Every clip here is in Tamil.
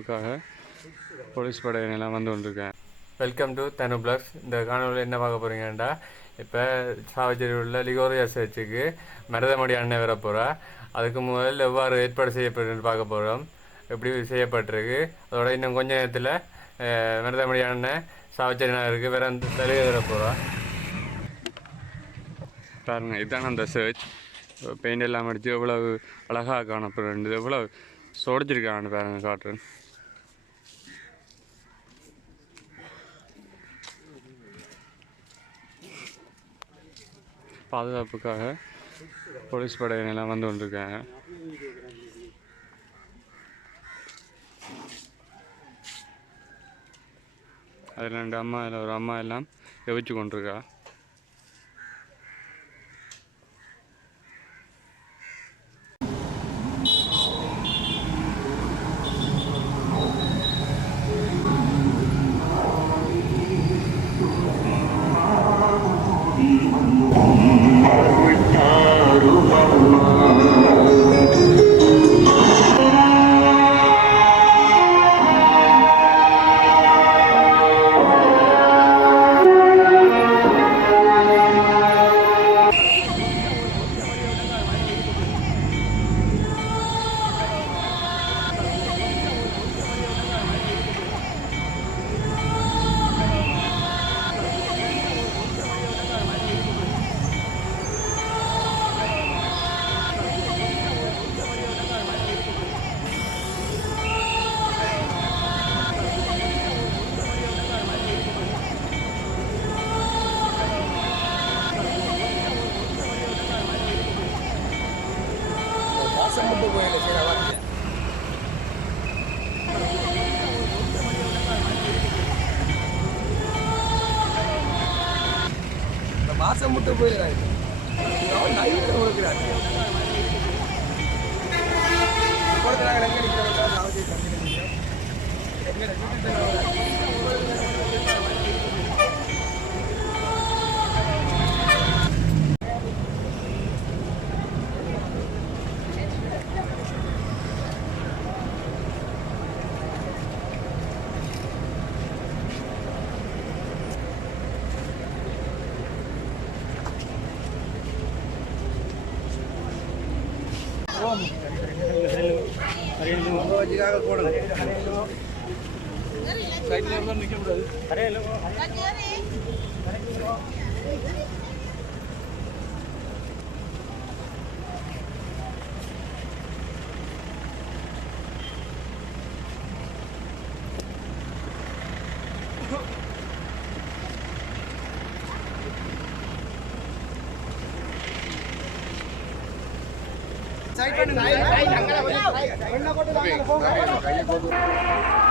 பாதுகாப்புக்காக போலீஸ் படையினெல்லாம் வந்து கொண்டிருக்கேன் வெல்கம் டு தனு பிளாக்ஸ் இந்த காணொலியில் என்ன பார்க்க போகிறீங்கடா இப்போ சாவச்சேரி உள்ள லிகோரியா சர்ச்சுக்கு மருதமடி அண்ணன் வர போகிறா அதுக்கு முதல் எவ்வாறு ஏற்பாடு செய்யப்படுதுன்னு பார்க்க போகிறோம் எப்படி செய்யப்பட்டிருக்கு? அதோட இன்னும் கொஞ்ச நேரத்தில் மருதமடி அண்ணன் சாவச்சேரி நகருக்கு வேற அந்த தலையை வர போகிறா பாருங்க இதுதான் அந்த சர்ச் பெயிண்ட் எல்லாம் அடித்து எவ்வளவு அழகாக காணப்படுறது எவ்வளோ சொடிச்சிருக்கான்னு பாருங்க காட்டுறேன். பாதுகாப்புக்காக போலீஸ் படையினெல்லாம் வந்து கொண்டிருக்காங்க. அதில் ரெண்டு அம்மா இல்லை ஒரு அம்மா எல்லாம் எவிச்சு கொண்டிருக்கா. তো বলে রাখবে Huh? ಸೈಡ್ ಸೈಡ್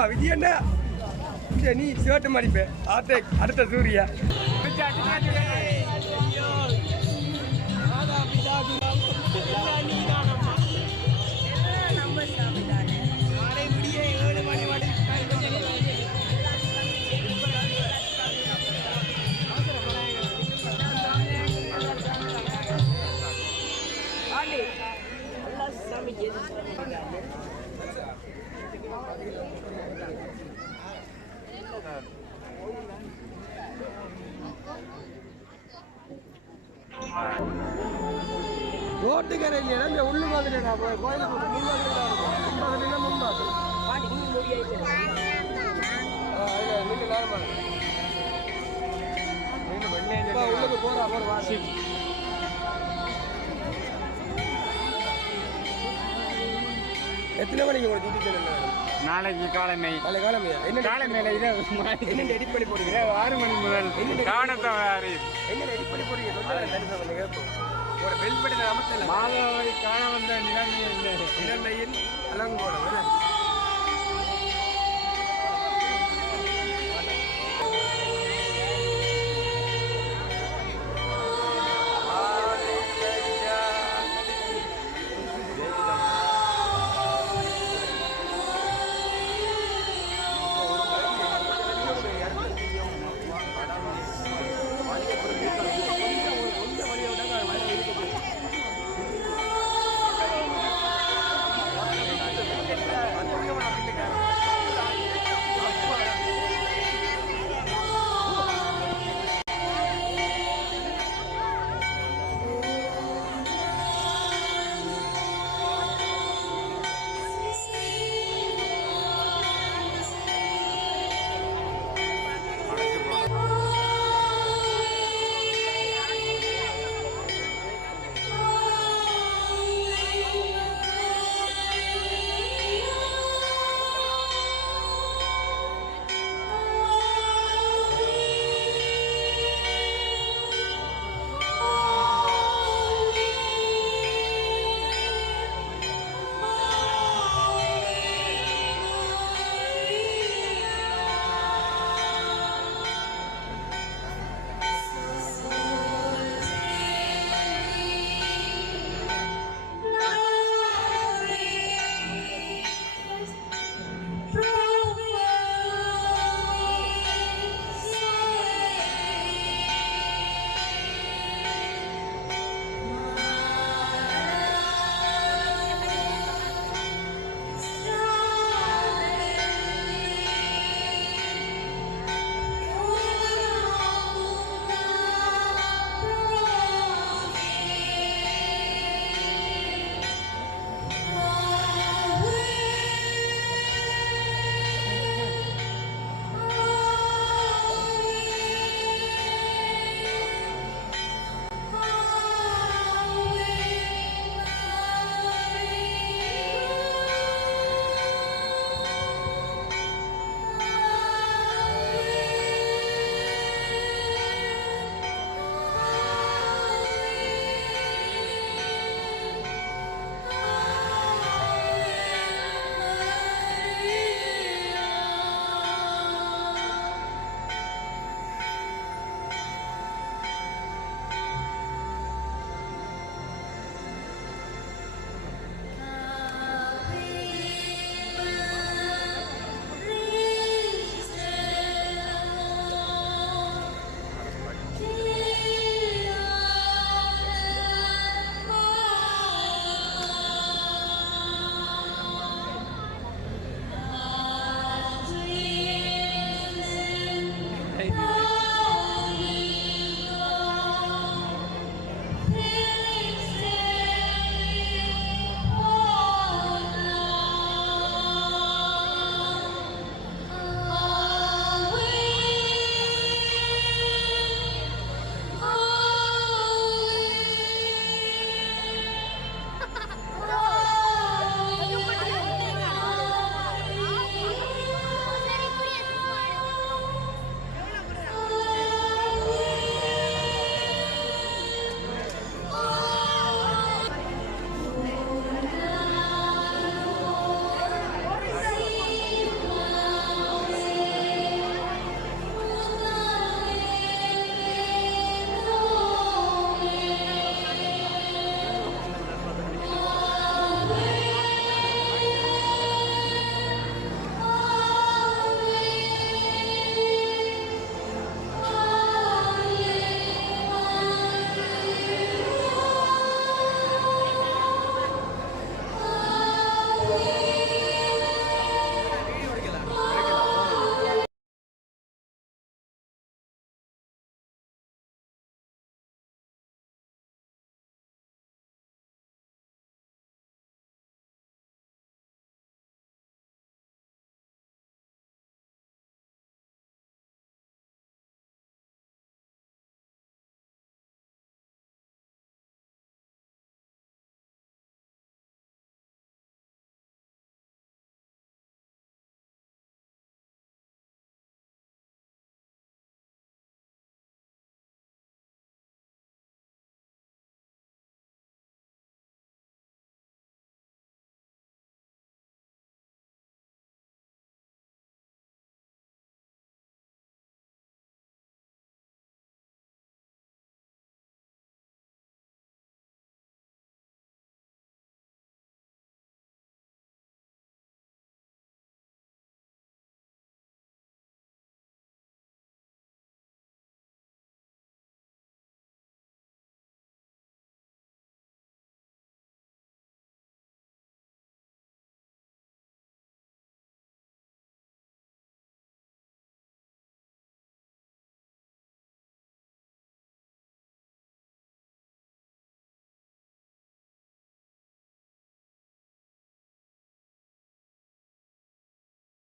நிற்கக்கூடாது சைட் என்ன? நீ ஷர்ட் மடிப்பே ஆத்தே அடுத்த சூர்யா. பிதா எத்தனை மணிக்கு ஒரு டிடி சேனல் நாளைக்கு காலமை. நாளை காலமையா? என்ன காலமையில இதை என்ன எடிட் பண்ணி போடுறீங்க ஆறு மணி முதல் காணத்தை என்ன எடிட் பண்ணி போடுறீங்க ஒரு பெல் பட்டன் அமர்த்தல. மாதவை காண வந்த நிலைமை இல்லை இலங்கையின் அலங்கோடம்